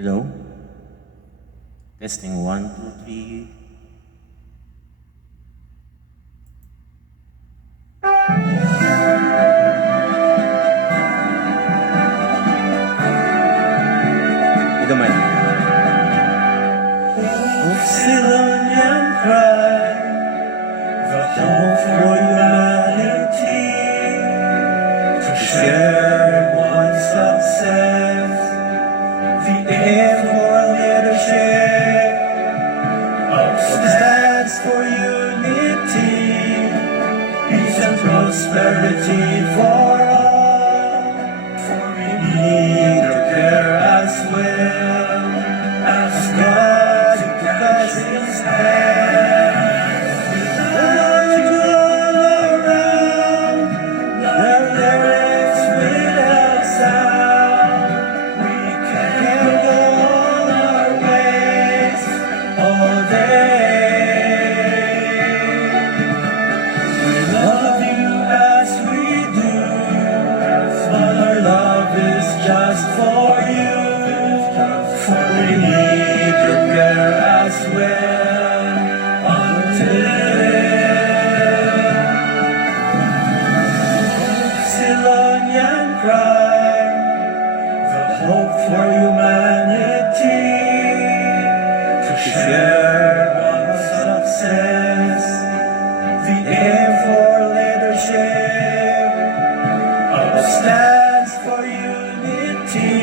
Hello? Testing 1, 2, 3. Gamay. Silent and cry, the hope for humanity, to share one success, the aim for leadership, stands for unity, peace and prosperity for all, for we need to care as well as God to touch His hand. Love you all around, where lyrics without sound, we can go on our ways all day. We love you as we do, but our love is just for you, for we need your care as well until Silonian cry, the hope for humanity, to share one success, the aim for leadership, stands for unity,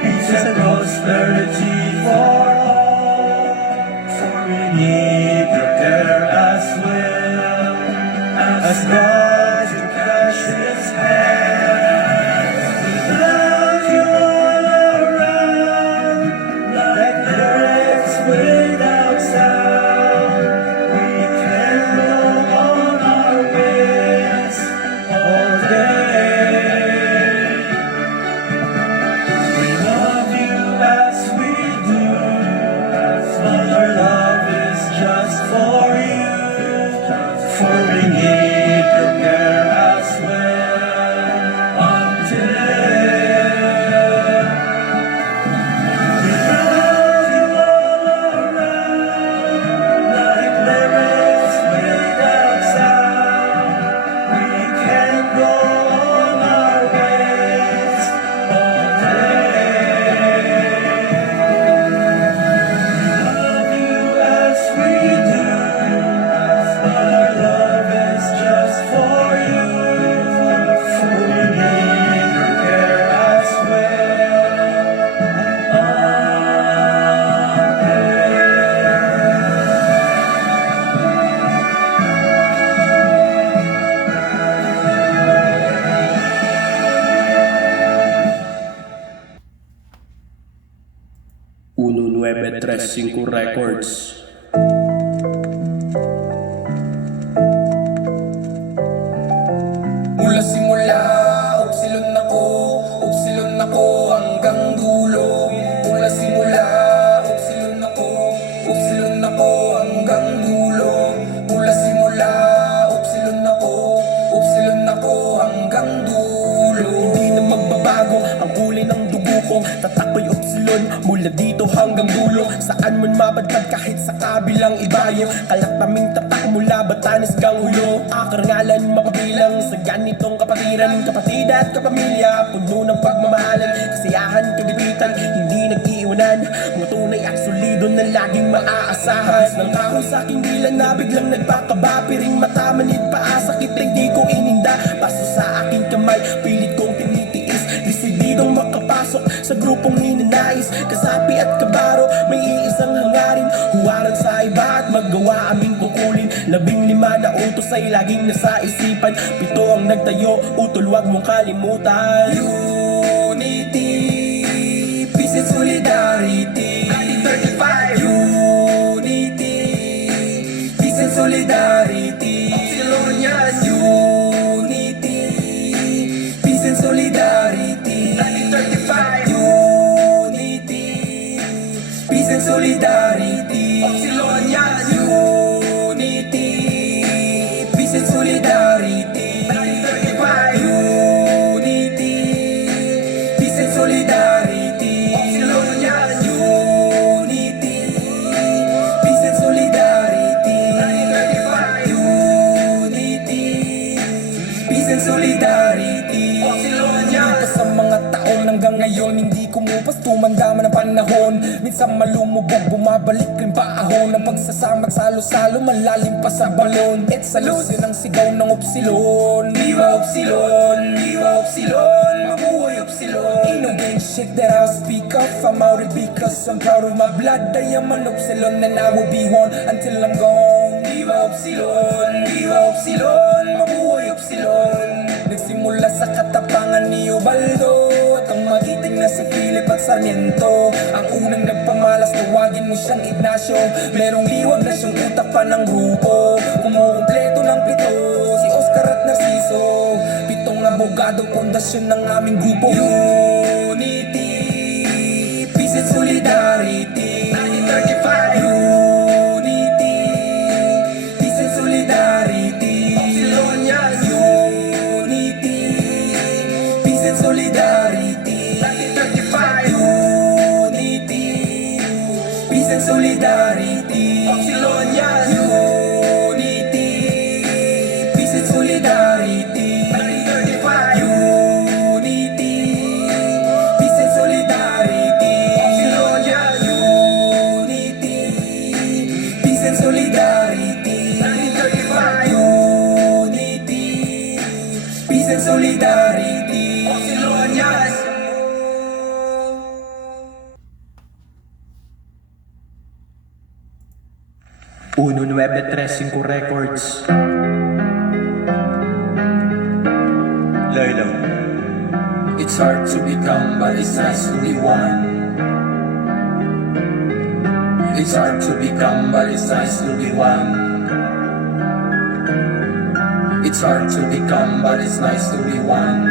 peace and prosperity for all, for we need your care as well as God to catch His hand. We love you all around, like lyrics without sound. We can go on our ways all day. We love you as we do, but our love is just for you, for we need your care as well until we love you all around, like lyrics without sound. We can go on our ways all day. Love you as we do, but our love is just for you, for we need your care as well. 1935 Records. Mula simula, upsilon ako hanggang dulo. Mula simula, upsilon ako hanggang dulo. Mula simula, upsilon ako hanggang dulo. Hindi na magbabago ang kulay ng dugo ko, tatakoy upsilon mula dito hanggang dulo. Saan man mabadbad kahit sa kabilang ibayo, kalaktaming tatak mula Batanes gang Hulo. Karangalan mapabilang sa ganitong kapatiran, kapatid at kapamilya, puno ng pagmamahalan, kasiyahan, kagititan, hindi nag-iiwanan, mga tunay at solido na laging maaasahan. Nang kahon sa aking bilan na biglang nagpakaba, piring mata, manid paa, sakit ay di ko ininda, paso sa aking kamay, pilit kong tinitiis, desididong makapasok sa grupong ninanais, kasapi at kabaro, may iisang hangarin, huwaran sa iba at magawa aming kukulin. 15 na utos ay laging nasa isipan, 7 ang nagtayo, utol wag mong kalimutan. Unity, peace and solidarity. 1935. Unity, peace and solidarity. Upsilonians. Unity, peace and solidarity. 1935. Unity, peace and solidarity. Upsilonians. Unity, peace and solidarity. 1935. Unity, peace and solidarity. hanggang ngayon hindi kumupas, tumanda man ang panahon. Minsan malumubog, bumabalik rin paahon. Ang pagsasama't salo-salo, malalim pa sa balon. It's a loss, yun ang sigaw ng Upsilon. Viva Upsilon, Viva Upsilon, mabuhay Upsilon. Ain't no gang shit that I'll speak of, I'm out it because I'm proud of my blood. I am an Upsilon and I will be one until I'm gone. Viva Upsilon, Viva Upsilon, mabuhay Upsilon. Nagsimula sa katapangan ni Ubaldo at ang magiting na si Philip at Sarmiento. Ang unang nagpamalas, tawagin mo siyang Ignacio. Merong liwag na siyang utak pa ng grupo, kumukumpleto ng pito, si Oscar at Narciso. Pitong abogado, pundasyon ng aming grupo. Unity, peace and solidarity. 1935. Unity, peace and solidarity. Upsilonians. Unity, peace and solidarity. 1935. Unity, peace and solidarity. Upsilonians. Unity, peace and solidarity. 1935. Unity, peace and solidarity. Upsilonians. Unity, peace and solidarity. 1935. Unity, peace and solidarity. Upsilonians. 1935 Records. Lilo. It's hard to become, but it's nice to be one. It's hard to become, but it's nice to be one. It's hard to become, but it's nice to be one.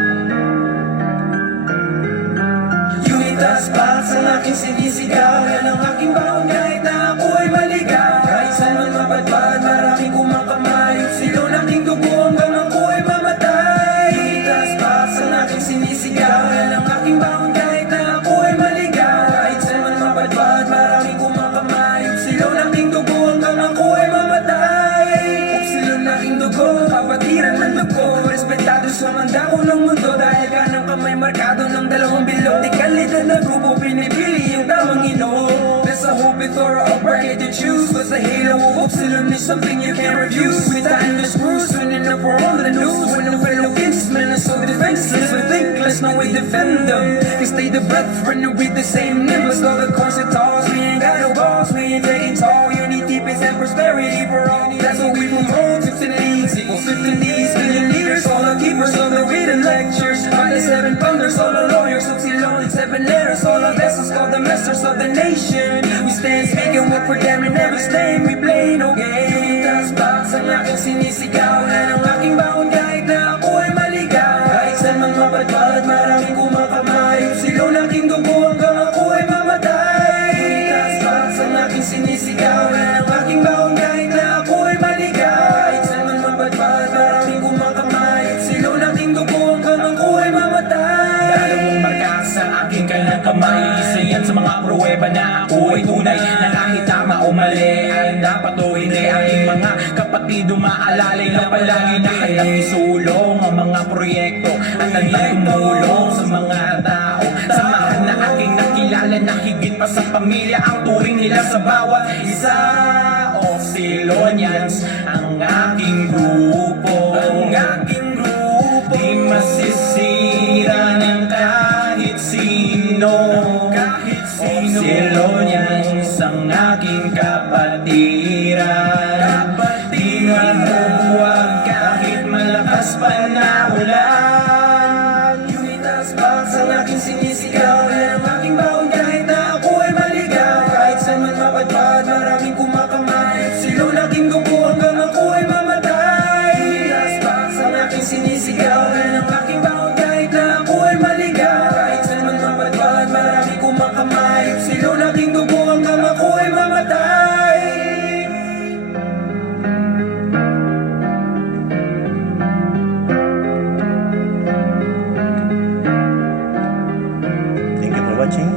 Unitas Pals ang aking sinisigaw, yan ang aking baon kahit na ako ay maligaw. Kahit saan man mapadpad, maraming kumakamay. Upsilon ang aking dugo hanggang ako ay mamatay. Unitas Pals ang aking sinisigaw, yan ang aking baon kahit na ako ay maligaw. Kahit saan man mapadpad, maraming kumakamay. Upsilon ang aking dugo hanggang ako ay mamatay. Upsilon ang aking dugo, kapatiran ng dugo. Respetado sa mandako ng mundo dahil kanang kamay markado ng dalawang bilog. Di kalidad na grupo, pinipili yung tamang ino. There's a whole plethora of bracket to choose, but the halo of Upsilon is something you can't refuse. We tighten the screws, swinging up for all the news. When the fellow kinsmen are so defenseless, we thinkless, now we defend them. They stay the breath, running with the same nimbus. All the corset talls, we ain't got no balls, we ain't taking tall. Unity, peace, and prosperity for all. That's what we promote. 15 leagues equals 15 D's, billion leaders, all the keepers of the written lectures. On the 7 thunders, all the lawyers, Upsilon, 7 letters, all the vessels called the masters of the nation. We stand speaking what for them and never stain, we play no game. Unitas Pals ang aking sinisigaw, yan ang aking baon kahit na ako ay maligaw. Kahit saan man mapadpad, maraming kumakamay. Upsilon ang aking dugo hanggang ako ay mamatay. Unitas Pals ang aking sinisigaw, yan ang aking baon kahit na ako ay maligaw. Kahit saan man mapadpad, maraming kumakamay. Upsilon ang aking dugo hanggang ako ay mamatay. Dalawang marka sa aking kailang kamay, isa yan sa mga pruweba na ako ay tunay. Na kahit tama o mali ay dapat o hindi, aking mga kapatid umaalalay na palagi na kailang isulong ang mga proyekto at handang tumulong sa mga tao. Samahan na aking nakilala na higit pa sa pamilya ang turing nila sa bawat isa. Upsilonians ang aking grupo, ang aking grupo. Di masisira ng kahit sino. Upsilonians ang aking kapatiran. Di mabubuwag kahit malakas pa na ulan. Unitas Pals ang aking sinisigaw, yan ang aking baon kahit na ako ay maligaw. Kahit saan man mapadpad, maraming kumakamay. Upsilon ang aking dugo hanggang ako ay mamatay. Unitas Pals ang aking sinisigaw, yan ang aking baon kahit na ako ay maligaw. Kahit saan man mapadpad, maraming kumakamay. Upsilon ang aking dugo hanggang ako ay mamatay. Thank you for watching.